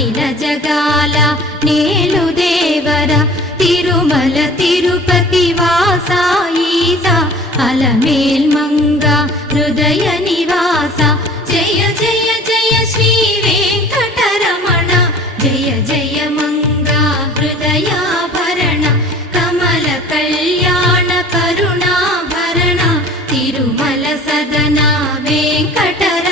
అఖిల జగాల నేలు దేవర తిరుమల తిరుపతి వాసా ఈసా అలమేల్ మంగ హృదయ నివాస జయ జయ జయ శ్రీ వెంకటరమణ జయ జయ మంగ హృదయాభరణ కమల కళ్యాణ కరుణాభరణ తిరుమల సదన వెంకటరమణ